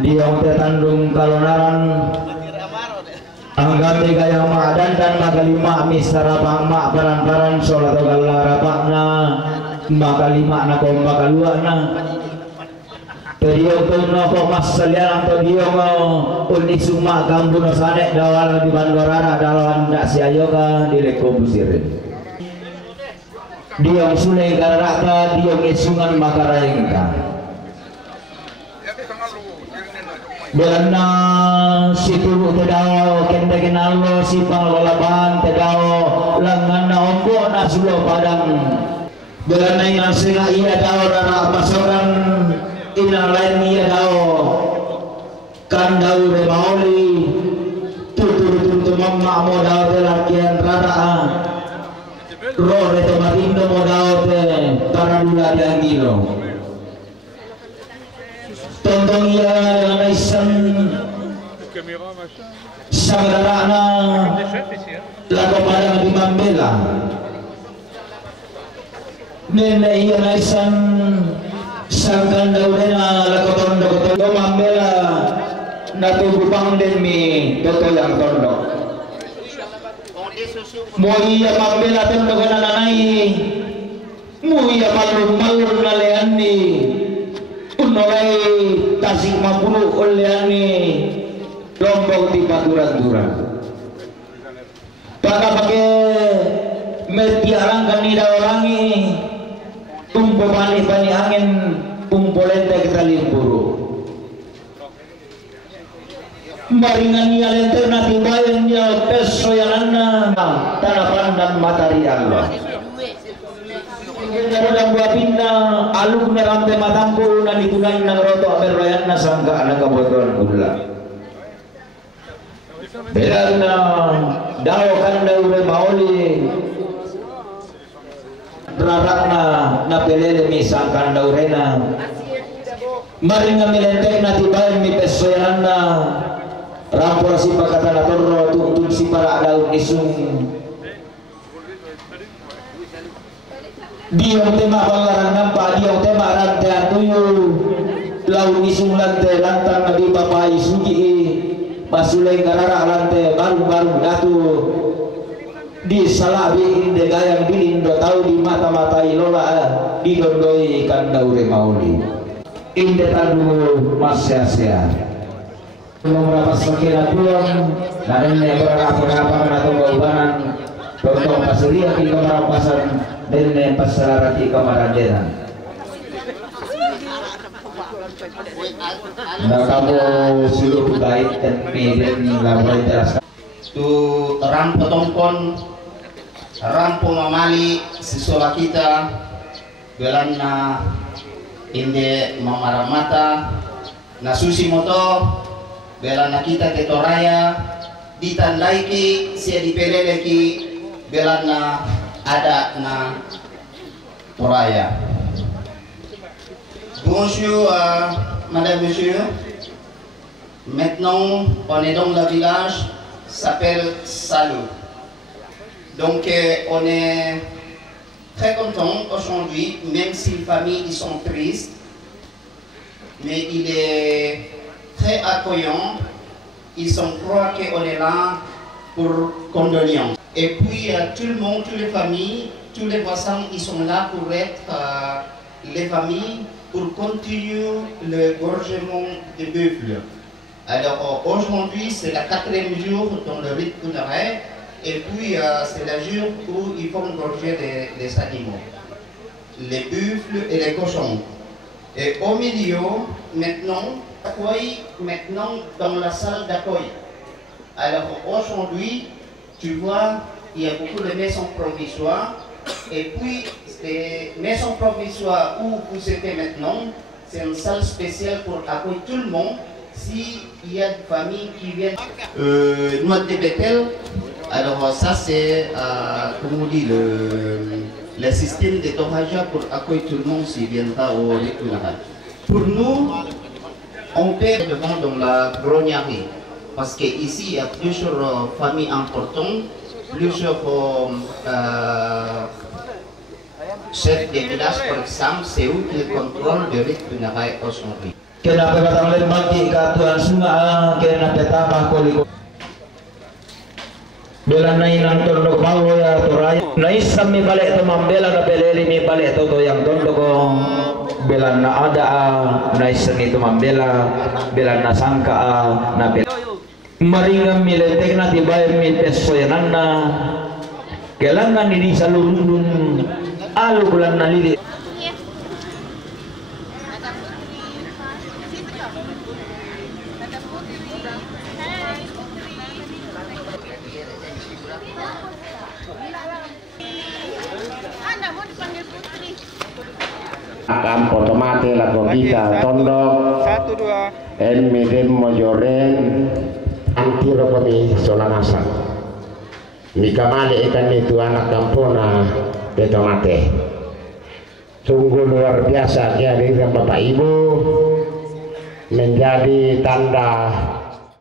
Diong te tandung kalonaran anggati kaya ma'adan dan makalima misara pangma paran-paran sholat galarapakna makalima na kong makaluana Teriyo tuno kok mas salian atau diong uni suma kambu no sanek dawal di bandorara dalam ndak siayoga dileko busirin diong sunai garaka diong isungan makaraingka Belana si tulu tedao kende kenalo si panglolaban tedao langan na ombo na sulo padang belana yang singa iya dao rara pasokan ina lain iya dao kandau de maoli tutur mamma mo dao de lakian rara ro de tomarindo mo dao de taradula de angilo Tentang ia yang isang sagrana lagu pada Nabi Mambela nenek ia isang sangkan daudena lagu tondo Mambela natu bupang demi toto yang tondo mau ia Mambela tondo kana nanai mau ia malur naleani Unolai Tasik Mapulu oleani Lombok di Paturan-turan Pada pakai metiarang kanida orangi tumpo pani angin pumpolente kita limpuru maringan ya lenter nanti bayan ya peso yang anna tanah pandang matahari Allah Jarang buah pinna aluk na rampe matampu na ditunan ng roto aberroyan na sangka na kabotoran gula. Belar na daw kanda ule maoli rarak na pelele mi sangka na urena maringa milentek na tibayan mi pesoyanan na rampor si pakata na torro tuntun si para daun isung diong tema balaran nampak diong tema rantai atuyu laun isung lantai lantang nabi bapai sugi basulai karara lantai baru datu di salabi inde gayang bilindo tahu di mata-mata ilola di dondoi kandaure mauli inde tadu masya-sya beberapa sekira pulang dan ini beberapa atau baubanan Tonton pasuria di kamar pasan dan pasar di kamar anjeran. Nah kamu suruh baik dan pilih laporan jelaskan. Tu rampo tongkon, rampo mamali siswa kita, belana inde mamaramata, nasusi moto, belana kita ketoraya, ditandai ki sia dipelele ki belana ada na toraya. Bonjour madame, monsieur. Maintenant on est dans le village s'appelle Salou. Donc on est très content aujourd'hui, même si les familles ils sont tristes, mais il est très accueillant. Ils sont croient qu'on est là pour condoléances. Et puis tout le monde, toutes les familles, tous les voisins, ils sont là pour être les familles pour continuer le gorgement de buffle. Alors aujourd'hui c'est le 4e jour dans le rite funéraire et puis c'est le jour où ils vont gorger les animaux, les buffles et les cochons. Et au milieu maintenant, dans la salle d'accueil. Alors aujourd'hui, tu vois, il y a beaucoup de maisons provisoires. Et puis, les maisons provisoires où vous êtes maintenant, c'est une salle spéciale pour accueillir tout le monde. S'il y a des familles qui viennent. Noix de Bethel, alors ça c'est, comme on dit, le système de Toraja pour accueillir tout le monde s'il viendra au rite funéraire. Pour nous, on perd devant dans la grognerie parce qu'ici il y a plusieurs familles importantes, plusieurs chef de village, par exemple, c'est eux qui contrôlent le rythme funéraire aujourd'hui. Kenapa kata oleh bagi katuan semua kenapa tambah koliko bela nai nang tondok bawo ya torai nai sami balik to mambela na beleli mi balik to yang tondok ko bela na ada nai sami to mambela bela na sangka na bela maringam miletek na tibay mi pesoyanana kelangan ini salurun alu bulan nalili akan otomatis lagu kita tondok 1 2 en medem mojoren anti ropoti solanasa mikamale ikan itu anak kampona betomate sungguh luar biasa kehadiran Bapak Ibu menjadi tanda